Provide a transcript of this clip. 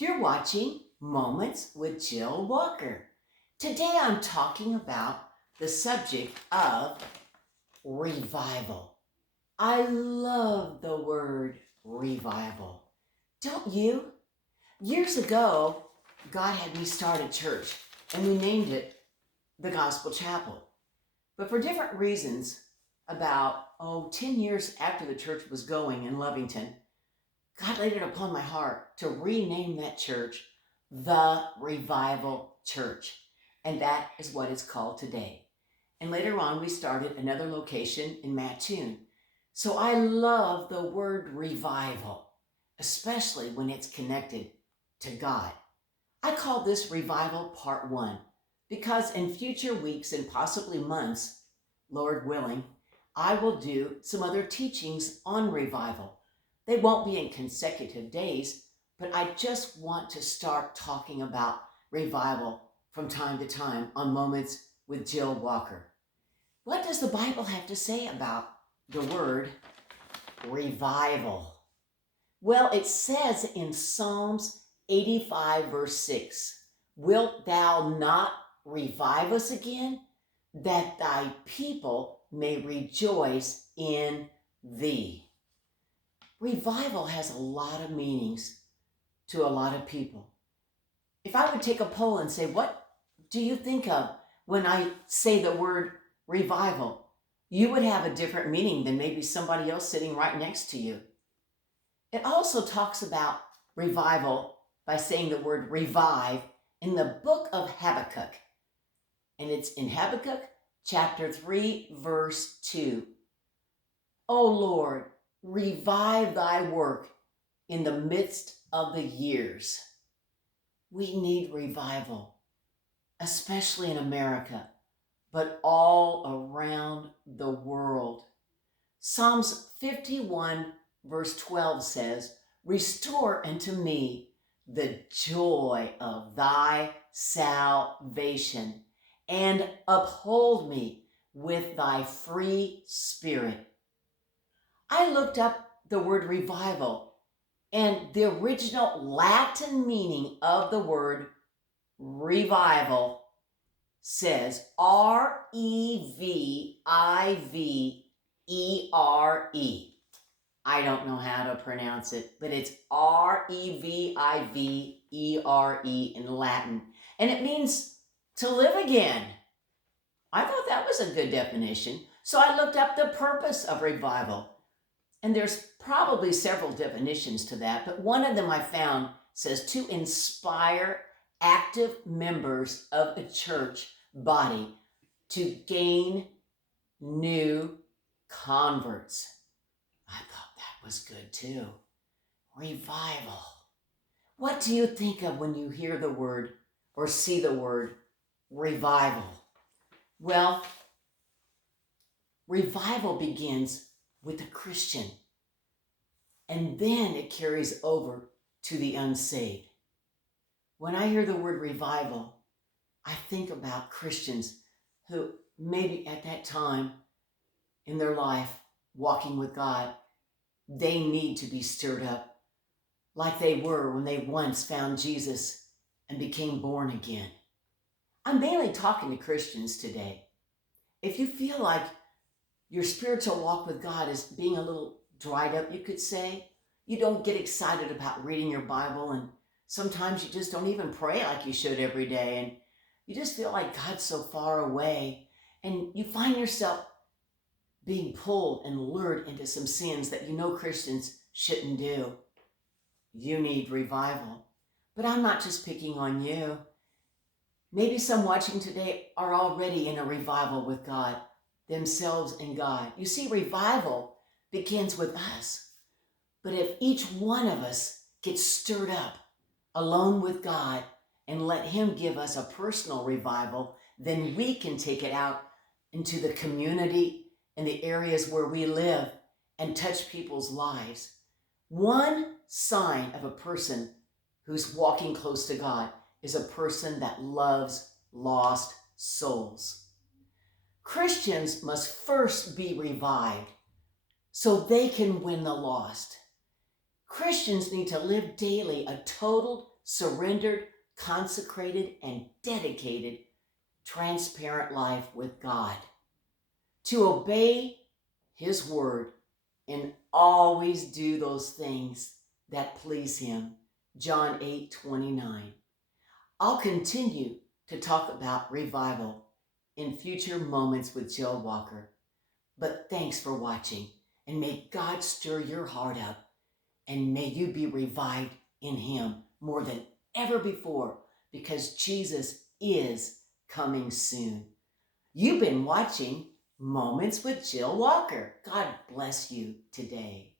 You're watching Moments with Jill Walker. Today I'm talking about the subject of revival. I love the word revival. Don't you? Years ago, God had me start a church and we named it the Gospel Chapel. But for different reasons, about 10 years after the church was going in Lovington, God laid it upon my heart to rename that church the Revival Church. And that is what it's called today. And later on, we started another location in Mattoon. So I love the word revival, especially when it's connected to God. I call this Revival Part 1 because in future weeks and possibly months, Lord willing, I will do some other teachings on revival. They won't be in consecutive days, but I just want to start talking about revival from time to time on Moments with Jill Walker. What does the Bible have to say about the word revival? Well, it says in Psalms 85 verse 6, "Wilt thou not revive us again, that thy people may rejoice in thee?" Revival has a lot of meanings to a lot of people. If I would take a poll and say, what do you think of when I say the word revival? You would have a different meaning than maybe somebody else sitting right next to you. It also talks about revival by saying the word revive in the book of Habakkuk. And it's in Habakkuk chapter 3, verse 2. "O Lord, revive thy work in the midst of the years." We need revival, especially in America, but all around the world. Psalms 51 verse 12 says, "Restore unto me the joy of thy salvation, and uphold me with thy free spirit." I looked up the word revival, and the original Latin meaning of the word revival says R-E-V-I-V-E-R-E. I don't know how to pronounce it, but it's R-E-V-I-V-E-R-E in Latin. And it means to live again. I thought that was a good definition. So I looked up the purpose of revival. And there's probably several definitions to that, but one of them I found says to inspire active members of a church body to gain new converts. I thought that was good too. Revival. What do you think of when you hear the word or see the word revival? Well, revival begins with a Christian, and then it carries over to the unsaved. When I hear the word revival, I think about Christians who maybe at that time in their life walking with God, they need to be stirred up like they were when they once found Jesus and became born again. I'm mainly talking to Christians today. If you feel like your spiritual walk with God is being a little dried up, you could say, you don't get excited about reading your Bible, and sometimes you just don't even pray like you should every day, and you just feel like God's so far away, and you find yourself being pulled and lured into some sins that you know Christians shouldn't do. You need revival. But I'm not just picking on you. Maybe some watching today are already in a revival with God, themselves and God. You see, revival begins with us. But if each one of us gets stirred up alone with God and let Him give us a personal revival, then we can take it out into the community and the areas where we live and touch people's lives. One sign of a person who's walking close to God is a person that loves lost souls. Christians must first be revived so they can win the lost. Christians need to live daily a total surrendered, consecrated, and dedicated, transparent life with God. To obey His word and always do those things that please Him. John 8:29. I'll continue to talk about revival in future moments with Jill Walker. But thanks for watching, and may God stir your heart up, and may you be revived in Him more than ever before, because Jesus is coming soon. You've been watching Moments with Jill Walker. God bless you today.